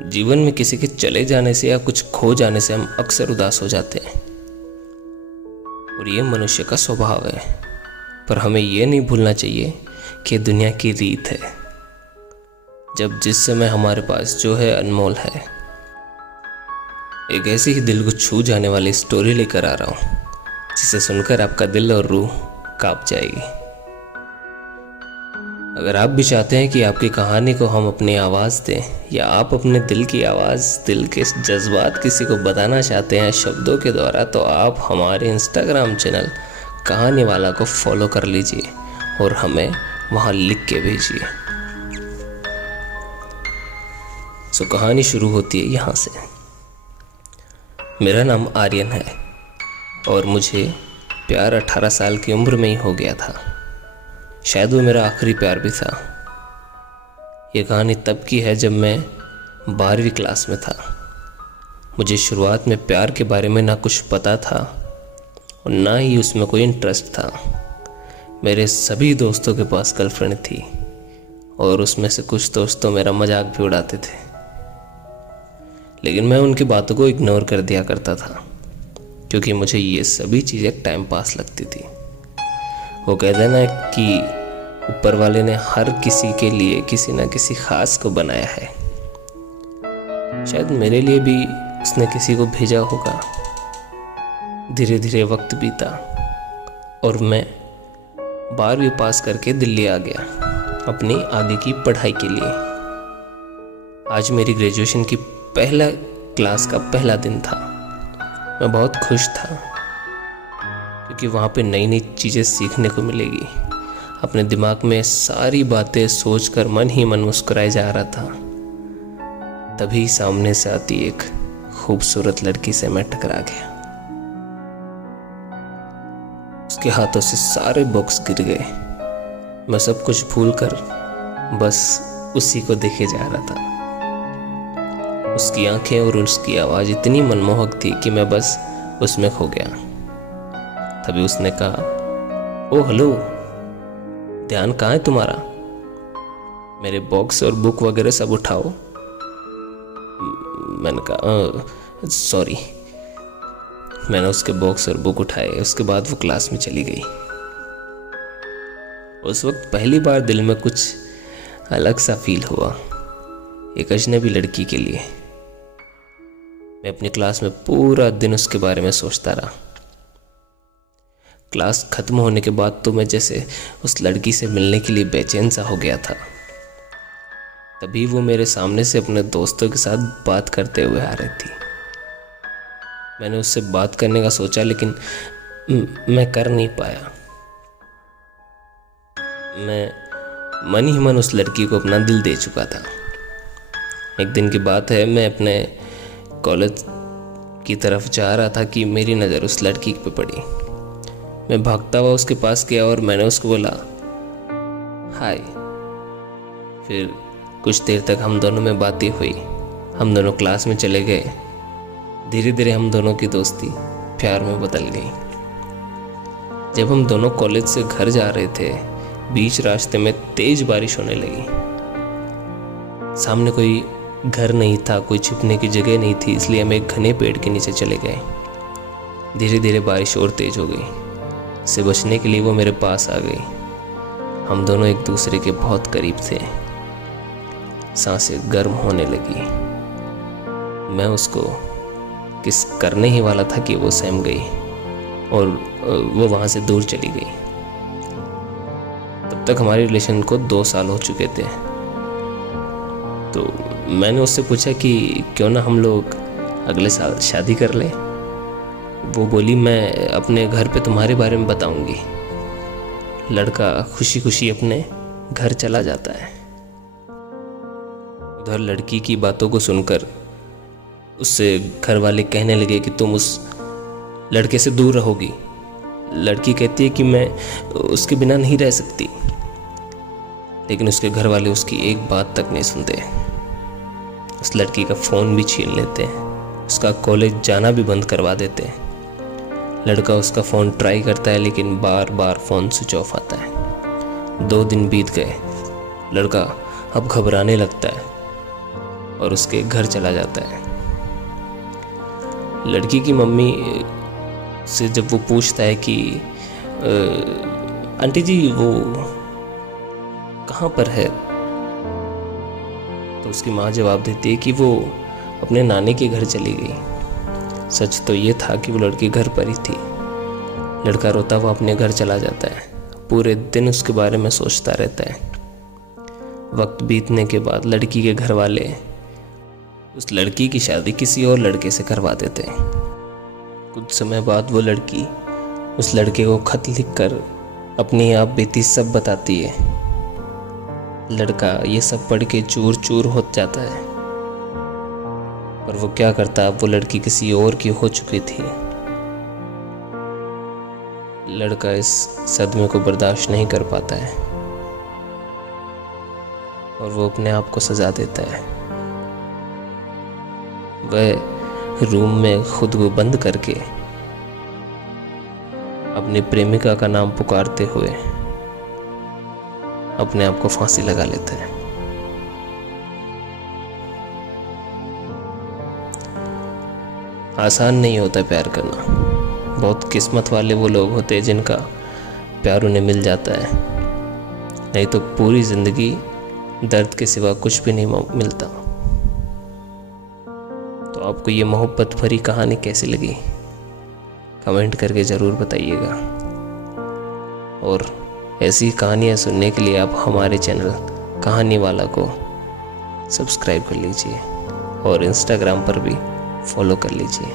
जीवन में किसी के चले जाने से या कुछ खो जाने से हम अक्सर उदास हो जाते हैं और ये मनुष्य का स्वभाव है। पर हमें ये नहीं भूलना चाहिए कि दुनिया की रीत है। जब जिस समय हमारे पास जो है अनमोल है। एक ऐसी ही दिल को छू जाने वाली स्टोरी लेकर आ रहा हूँ जिसे सुनकर आपका दिल और रूह कांप जाएगी। अगर आप भी चाहते हैं कि आपकी कहानी को हम अपनी आवाज़ दें या आप अपने दिल की आवाज़, दिल के जज्बात किसी को बताना चाहते हैं शब्दों के द्वारा, तो आप हमारे इंस्टाग्राम चैनल कहानी वाला को फॉलो कर लीजिए और हमें वहाँ लिख के भेजिए। सो कहानी शुरू होती है यहाँ से। मेरा नाम आर्यन है और मुझे प्यार 18 साल की उम्र में ही हो गया था। शायद वो मेरा आखिरी प्यार भी था। ये कहानी तब की है जब मैं 12वीं क्लास में था। मुझे शुरुआत में प्यार के बारे में ना कुछ पता था और ना ही उसमें कोई इंटरेस्ट था। मेरे सभी दोस्तों के पास गर्लफ्रेंड थी और उसमें से कुछ दोस्त तो मेरा मजाक भी उड़ाते थे, लेकिन मैं उनकी बातों को इग्नोर कर दिया करता था क्योंकि मुझे ये सभी चीज़ें टाइम पास लगती थी। वो कहते हैं ना कि ऊपर वाले ने हर किसी के लिए किसी ना किसी खास को बनाया है। शायद मेरे लिए भी उसने किसी को भेजा होगा। धीरे धीरे वक्त बीता और मैं 12वीं पास करके दिल्ली आ गया अपनी आगे की पढ़ाई के लिए। आज मेरी ग्रेजुएशन की पहला क्लास का पहला दिन था। मैं बहुत खुश था क्योंकि वहाँ पे नई नई चीज़ें सीखने को मिलेगी। अपने दिमाग में सारी बातें सोचकर मन ही मन मुस्कुराए जा रहा था। तभी सामने से आती एक खूबसूरत लड़की से मैं टकरा गया। उसके हाथों से सारे बॉक्स गिर गए। मैं सब कुछ भूलकर बस उसी को देखे जा रहा था। उसकी आंखें और उसकी आवाज़ इतनी मनमोहक थी कि मैं बस उसमें खो गया। तभी उसने कहा, ओ हेलो, ध्यान कहाँ है तुम्हारा? मेरे बॉक्स और बुक वगैरह सब उठाओ। मैंने कहा सॉरी। मैंने उसके बॉक्स और बुक उठाए। उसके बाद वो क्लास में चली गई। उस वक्त पहली बार दिल में कुछ अलग सा फील हुआ, एक अजनबी लड़की के लिए। मैं अपनी क्लास में पूरा दिन उसके बारे में सोचता रहा। क्लास खत्म होने के बाद तो मैं जैसे उस लड़की से मिलने के लिए बेचैन सा हो गया था। तभी वो मेरे सामने से अपने दोस्तों के साथ बात करते हुए आ रही थी। मैंने उससे बात करने का सोचा लेकिन मैं कर नहीं पाया। मैं मन ही मन उस लड़की को अपना दिल दे चुका था। एक दिन की बात है, मैं अपने कॉलेज की तरफ जा रहा था कि मेरी नज़र उस लड़की पे पड़ी। मैं भागता हुआ उसके पास गया और मैंने उसको बोला हाय। फिर कुछ देर तक हम दोनों में बातें हुई। हम दोनों क्लास में चले गए। धीरे धीरे हम दोनों की दोस्ती प्यार में बदल गई। जब हम दोनों कॉलेज से घर जा रहे थे, बीच रास्ते में तेज बारिश होने लगी। सामने कोई घर नहीं था, कोई छिपने की जगह नहीं थी, इसलिए हम एक घने पेड़ के नीचे चले गए। धीरे धीरे बारिश और तेज हो गई। इससे बचने के लिए वो मेरे पास आ गई। हम दोनों एक दूसरे के बहुत करीब थे। सांसें गर्म होने लगी। मैं उसको किस करने ही वाला था कि वो सहम गई और वो वहाँ से दूर चली गई। तब तक हमारे रिलेशन को 2 साल हो चुके थे। तो मैंने उससे पूछा कि क्यों ना हम लोग अगले साल शादी कर लें। वो बोली, मैं अपने घर पे तुम्हारे बारे में बताऊंगी। लड़का खुशी खुशी अपने घर चला जाता है। उधर लड़की की बातों को सुनकर उससे घर वाले कहने लगे कि तुम उस लड़के से दूर रहोगी। लड़की कहती है कि मैं उसके बिना नहीं रह सकती, लेकिन उसके घर वाले उसकी एक बात तक नहीं सुनते। उस लड़की का फ़ोन भी छीन लेते हैं, उसका कॉलेज जाना भी बंद करवा देते हैं। लड़का उसका फ़ोन ट्राई करता है लेकिन बार बार फ़ोन स्विच ऑफ आता है। 2 दिन बीत गए। लड़का अब घबराने लगता है। और उसके घर चला जाता है। लड़की की मम्मी से जब वो पूछता है कि आंटी जी वो कहाँ पर है, तो उसकी माँ जवाब देती है कि वो अपने नानी के घर चली गई। सच तो ये था कि वो लड़की घर पर ही थी। लड़का रोता हुआ अपने घर चला जाता है। पूरे दिन उसके बारे में सोचता रहता है। वक्त बीतने के बाद लड़की के घर वाले उस लड़की की शादी किसी और लड़के से करवा देते हैं। कुछ समय बाद वो लड़की उस लड़के को खत लिखकर अपनी आप बीती सब बताती है। लड़का ये सब पढ़ के चूर चूर हो जाता है, पर वो क्या करता, अब वो लड़की किसी और की हो चुकी थी। लड़का इस सदमे को बर्दाश्त नहीं कर पाता है और वो अपने आप को सजा देता है। वह रूम में खुद को बंद करके अपनी प्रेमिका का नाम पुकारते हुए अपने आप को फांसी लगा लेता है। आसान नहीं होता प्यार करना। बहुत किस्मत वाले वो लोग होते हैं जिनका प्यार उन्हें मिल जाता है, नहीं तो पूरी जिंदगी दर्द के सिवा कुछ भी नहीं मिलता। तो आपको ये मोहब्बत भरी कहानी कैसी लगी, कमेंट करके ज़रूर बताइएगा। और ऐसी कहानियाँ सुनने के लिए आप हमारे चैनल कहानी वाला को सब्सक्राइब कर लीजिए और इंस्टाग्राम पर भी फॉलो कर लीजिए।